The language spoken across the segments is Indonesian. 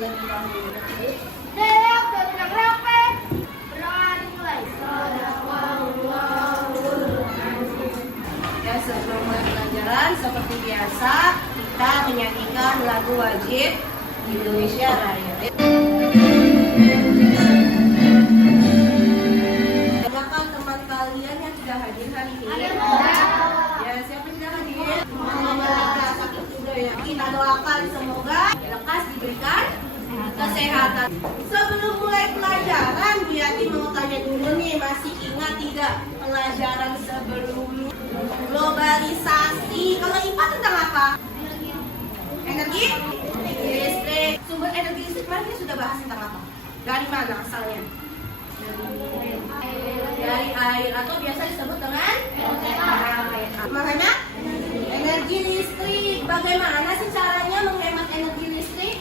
terlebih dahulu. Ya, sebelum mulai pelajaran, seperti biasa, kita menyanyikan lagu wajib Indonesia Raya. Silakan teman kalian yang sudah hadir hari ini. Ya, siapa yang sudah hadir? Sakit juga ya. Kita doakan semoga lekas diberikan kesehatan. Sebelum mulai pelajaran, Biati mau tanya dulu nih, masih ingat tidak pelajaran sebelumnya? Globalisasi. Kalau IPA tentang apa? Energi? Listrik. Sumber energi listrik kemarin sudah bahas tentang apa? Dari mana asalnya? Dari air atau biasa disebut dengan air. Makanya energi listrik. Bagaimana sih caranya menghemat energi listrik?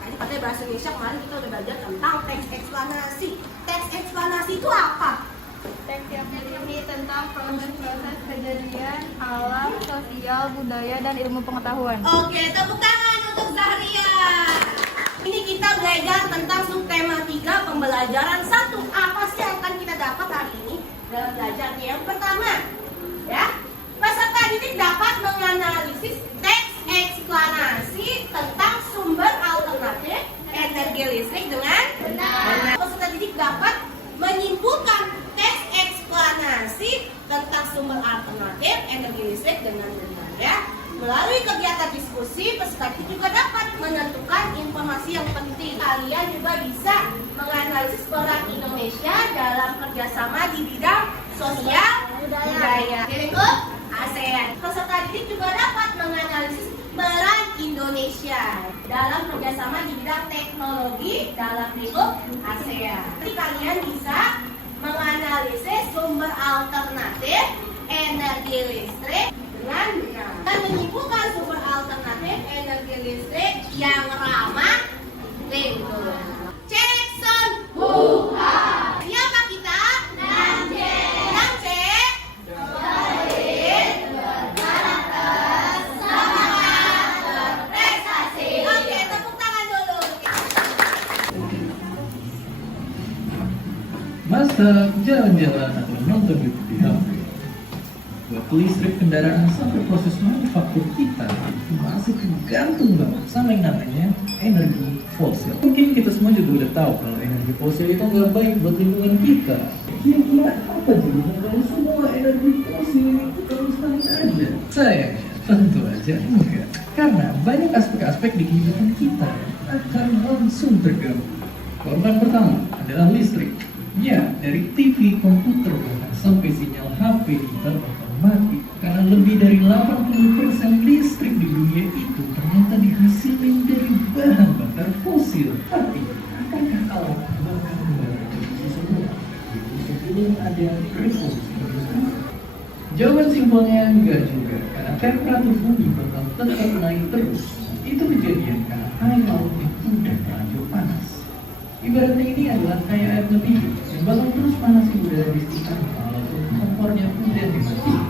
Tadi pakai bahasa Indonesia, kemarin kita udah belajar tentang teks eksplanasi. Teks eksplanasi itu apa? Teks yang ini tentang proses-proses kejadian, alam, sosial, budaya, dan ilmu pengetahuan. Oke, tepuk tangan untuk Zahria. Ini kita belajar tentang subtema 3 pembelajaran 1. Apa sih yang akan kita dapat hari ini dalam belajar yang pertama? Ya, peserta didik dapat menganalisis teks eksplanasi tentang sumber alternatif energi listrik dengan benar. Peserta didik dapat menyimpulkan teks eksplanasi tentang sumber alternatif energi listrik dengan benar, ya. Melalui kegiatan diskusi, peserta didik juga dapat menentukan informasi yang penting. Kalian juga bisa menganalisis peran Indonesia dalam kerjasama di bidang sosial budaya lingkup ASEAN. Peserta didik juga dapat menganalisis peran Indonesia dalam kerjasama di bidang teknologi dalam lingkup ASEAN. Jadi kalian bisa menganalisis sumber alternatif energi listrik dengan benar dan menyimpulkan sumber alternatif energi listrik yang ramah lingkungan. Cek sound buka. Siapa kita? Nance. Nance. Solid, berkarakter, semangat, berprestasi. Oke, tepuk tangan dulu. Masa jalan-jalan atau nonton YouTube di HP, buat listrik kendaraan sampai proses manufaktur kita itu masih tergantung banget sama yang namanya energi fosil. Mungkin kita semua juga udah tahu kalau energi fosil itu nggak baik buat lingkungan kita. Kira-kira apa jadinya kalau semua energi fosil itu terus-terus aja? Sayangnya tentu aja enggak, karena banyak aspek-aspek di kehidupan kita akan langsung terganggu. Korban pertama adalah listrik. Ya, dari TV, komputer, bahkan sampai sinyal HP kita bakal mati. Karena lebih dari 80% listrik di dunia itu ternyata dihasilkan dari bahan bakar fosil. Tapi, akankah kalau bakar bara itu semua? Itu sebelum ada revolusi industri? Jawaban simpelnya enggak juga, karena temperatur bumi bakal tetap naik terus. Itu kejadian karena air laut yang udah terlanjur panas. Ibaratnya ini adalah kayak air mendidih yang bakal terus panasi udara di sekitar walaupun kompornya udah dimatikan.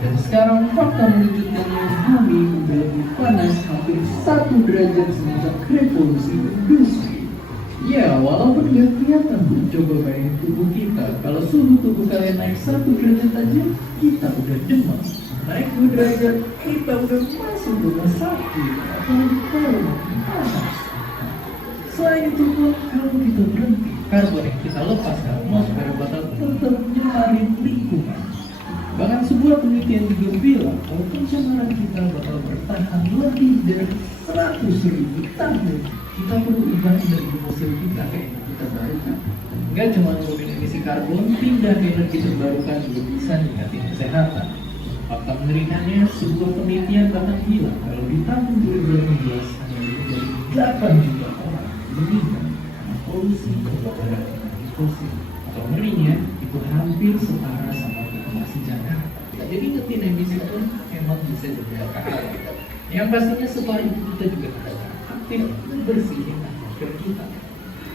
Dan sekarang fakta menunjukkan yang bumi udah lebih panas hampir 1 derajat semenjak revolusi industri. Ya, walaupun gak kelihatan, coba bayangin tubuh kita. Kalau suhu tubuh kalian naik 1 derajat aja, kita udah demam. Naik 2 derajat, kita udah masuk rumah sakit. Apalagi kalau makin panas. Selain itu pun, kalau kita berhenti, karbon yang kita lepas ke atmosfer bakal tetap nyemarin lingkungan. Bahkan sebuah penelitian juga bilang kalau pencemaran kita bakal bertahan lebih dari 100.000 tahun. Kita perlu ubah energi fosil kita ke energi terbarukan. Nggak cuma ngurangin emisi karbon, pindah ke energi terbarukan juga bisa ningkatin kesehatan. Fakta mengerikannya, sebuah penelitian bahkan bilang kalau di tahun 2018 hanya lebih dari 8 juta orang meninggal karena polusi udara energi fosil. Atau ngerinya, itu hampir setara sama populasi Jakarta. Jadi ngetin emisi pun emang bisa beberapa hal. Yang pastinya setelah itu kita juga harus aktif bersihin atmosfer kita.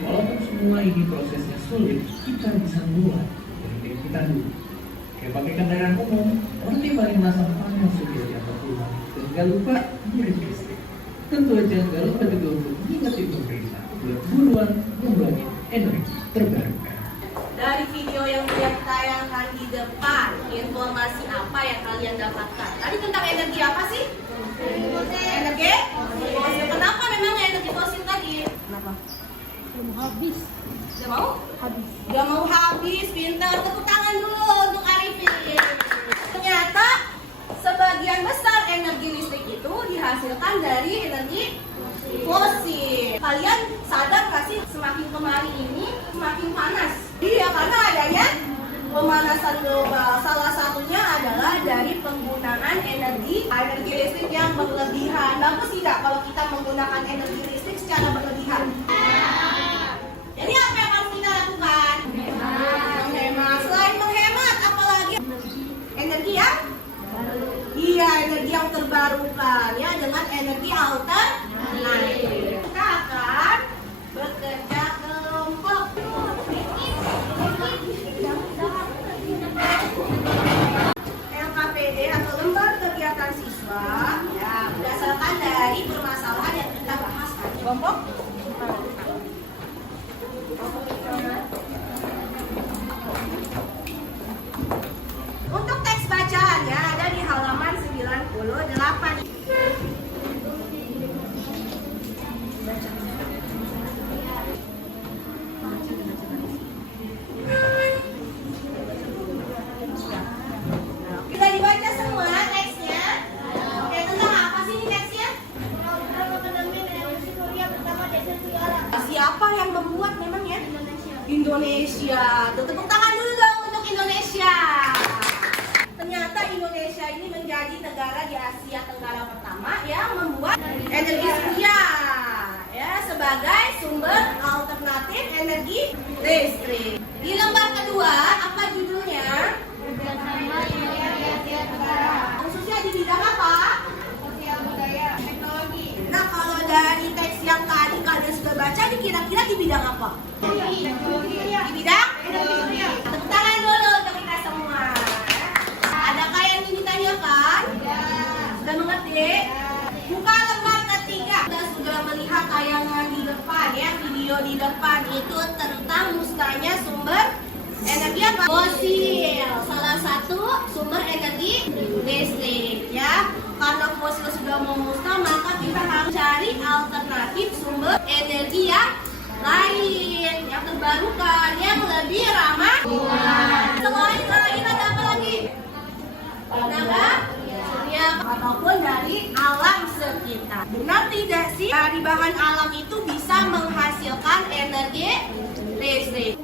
Walaupun semua ini prosesnya sulit, kita bisa mulai dari diri kita dulu. Kayak pakai kendaraan umum, berhenti paling masang panas supaya di atap rumah. Dan jangan lupa mirip listrik. tentu aja jangan lupa juga untuk ingetin pemerintah buat buruan ngembangin energi terbarukan. Dari video yang dia tayangkan di depan, informasi apa yang kalian dapatkan? Tadi tentang energi apa sih? Energi fosil. Kenapa memang energi fosil tadi? Kenapa? Belum habis. Gak mau? Habis. Gak mau habis, pintar. Tepuk tangan dulu untuk Arifin. Ternyata sebagian besar energi listrik itu dihasilkan dari energi fosil. Kalian sadar gak sih semakin kemari ini semakin panas? Iya, karena adanya pemanasan global. Salah satunya adalah dari penggunaan energi listrik yang berlebihan. Bagus tidak kalau kita menggunakan energi listrik secara berlebihan? Jadi apa yang harus kita lakukan? Menghemat. Selain menghemat, apalagi energi yang? Iya, energi yang terbarukan ya, dengan energi alternatif. Kita akan bekerja kelompok. LKPD atau lembar kegiatan siswa ya, berdasarkan dari permasalahan yang kita bahas tadi. Kelompok untuk teks bacaannya ada di halaman 98. Bisa dibaca semua teksnya? Oke, tentang apa sih ini teksnya? Siapa yang membuat memangnya? Indonesia. Tuh, tepuk tangan dulu dong untuk Indonesia. Ternyata Indonesia ini menjadi negara di Asia Tenggara pertama yang membuat energi surya ya sebagai sumber alternatif energi listrik. Di lembar kedua apa judulnya? Khususnya di bidang apa? Sosial budaya, teknologi. Nah, kalau dari teks yang tadi kalian sudah baca, ini kira-kira di bidang apa? Di bidang? Tepuk tangan dulu untuk kita semua. Adakah yang ingin ditanyakan? Sudah mengerti? Buka lembar ketiga. Kita sudah melihat tayangan di depan ya, video di depan itu tentang musnahnya sumber energi apa? Fosil. Salah satu sumber energi listrik ya. Karena fosil sudah mau musnah, maka kita harus cari alternatif sumber energi yang lain, yang terbarukan, yang lebih ramah. Selain lain ada apa lagi? Tenaga surya ataupun dari alam sekitar. Benar tidak sih? Dari bahan alam itu bisa menghasilkan energi listrik.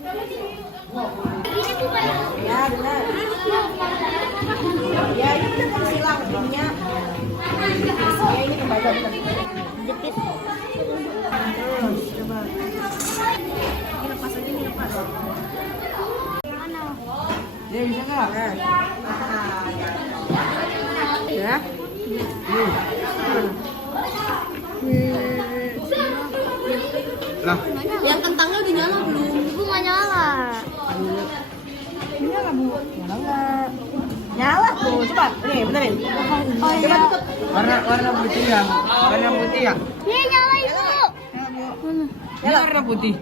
Ya benar. Ya ini benar kan silang ininya. Ya ini kebaca benar. Jepit. Terus coba. Ini lepas aja, ini lepas. Mana? Ya bisa nggak? Ya. Lah, Yang kentangnya udah nyala belum? Ibu nggak nyala. Nyala bu. Nyala nggak? Nyala tuh, coba. Nih, benerin. Oh Coba iya. tutup. Warna putih ya. Warna putih ya. Ini nyala ibu. Mana? Ini warna putih.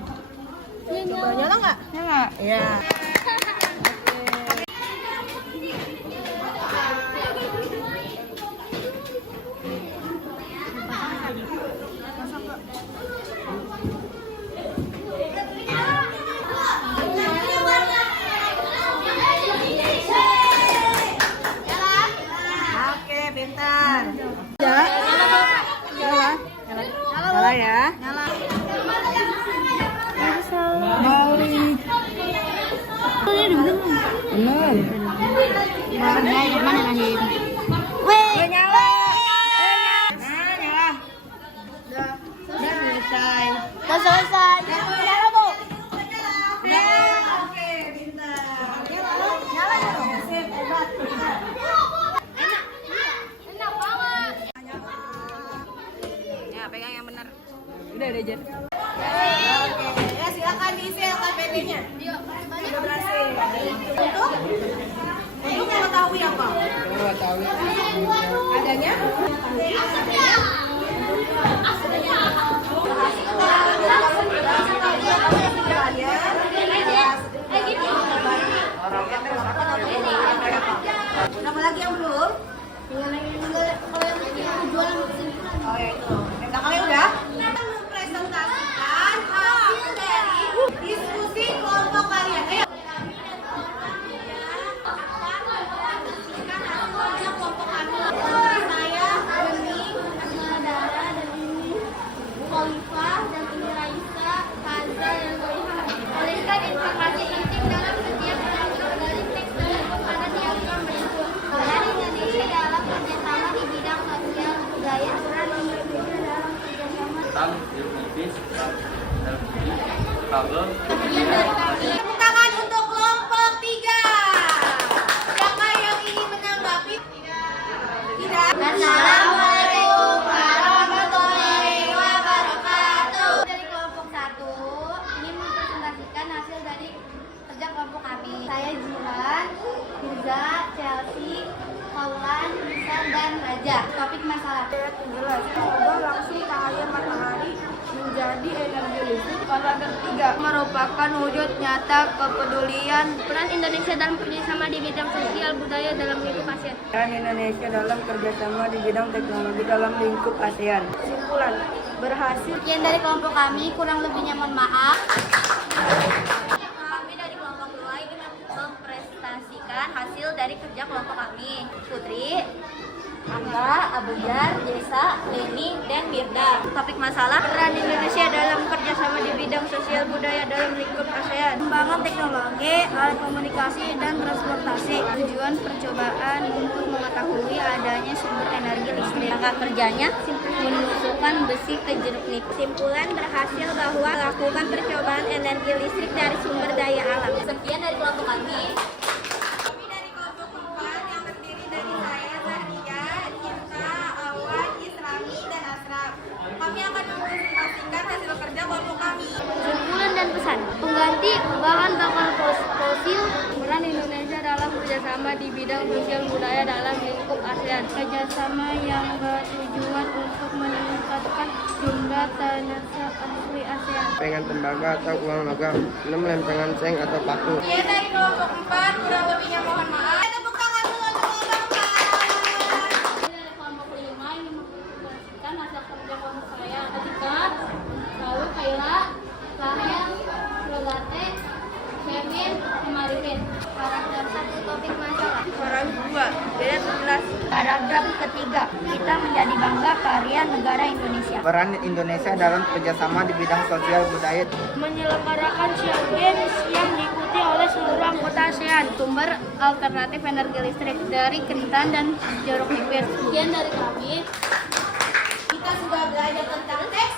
Ini Coba nyala nggak? Nyala. Iya. Oke, pintar. Ya. Nyala. Nyala ya. Belum. Mana Rahim? Weh, nyala. Nah, nyala. Udah selesai. Udah selesai. Nyala, Bu. Udah. Oke, pintar. Nyala dong. Sip, hebat. Pintar. Enak banget. Ya, pegang yang benar. Udah Jen. Oke, ya silakan diisi LKPD-nya. Sudah berhasil. Untuk mengetahui apa? Gua tahu. Adanya? Nama lagi yang belum? Oh ya itu. Yang belakangnya udah? Kita mempresentasikan hasil dari diskusi kelompok kalian. Ayo. Saya Bening, Asma Dara, dan ini Khalifah, dan ini Raisa, Faza, dan Zoiha. Olehkan informasi penting dalam setiap paragraf dari teks tersebut pada diagram berikut. Peran Indonesia dalam kerjasama di bidang sosial budaya. Peran Indonesia dalam kerjasama. tepuk tangan untuk kelompok 3. Siapa yang ingin menanggapi? Tidak. Assalamualaikum warahmatullahi wabarakatuh. Dari kelompok 1 ingin mempresentasikan hasil dari kerja kelompok kami. Saya Jihan, Firza, Chelsea, Paulan, Misal, dan Raja. Topik masalah. Saya penjelas mengubah langsung cahaya matahari menjadi energi listrik. Paragraf 3 merupakan wujud nyata kepedulian Peran Indonesia dalam kerjasama di bidang sosial budaya dalam lingkup ASEAN. dan Indonesia dalam kerjasama di bidang teknologi dalam lingkup ASEAN. Kesimpulan, berhasil. Sekian dari kelompok kami, kurang lebihnya mohon maaf. Kami dari kelompok 2 ingin mempresentasikan hasil dari kerja kelompok kami. Putri, Angga, Abujar, Desa, Leni, dan Mirda. Topik masalah peran Indonesia dalam kerjasama di bidang sosial budaya dalam lingkup ASEAN. Pengembangan teknologi, alat komunikasi, dan transportasi. Tujuan percobaan untuk mengetahui adanya sumber energi listrik. Langkah kerjanya menusukkan besi ke jeruk nipis. Kesimpulan berhasil bahwa melakukan percobaan energi listrik dari sumber daya alam. Sekian dari kelompok kami. Kami dari kelompok 4 yang terdiri dari saya, Zahria, Cinta, Awan, Isrami, dan Asraf. Kami akan mempresentasikan hasil kerja kelompok kami. Kesimpulan dan pesan. Pengganti bahan bakar fosil. Peran Indonesia dalam kerjasama di bidang sosial budaya dalam lingkup ASEAN. Kerjasama yang bertujuan untuk meningkatkan jumlah tenaga asli ASEAN. Lempengan tembaga atau uang logam, 6 lempengan seng atau paku. Sekian dari kelompok 4, kurang lebihnya mohon maaf. Tepuk tangan dulu untuk kelompok 4. Dari kelompok 5 ini mempresentasikan hasil kerja kelompok saya. Atika, lalu Kaila, Rahel, Logate, Kevin, Marifin. Paragraf 1 topik masalah. Paragraf 2 beda 11. Paragraf ketiga, kita menjadi bangga karya negara Indonesia. Peran Indonesia dalam kerjasama di bidang sosial budaya. Menyelenggarakan SEA Games yang diikuti oleh seluruh anggota ASEAN. Sumber alternatif energi listrik dari Keritan dan Jeruk Nipis. Sekian dari kami. Kita sudah belajar tentang teks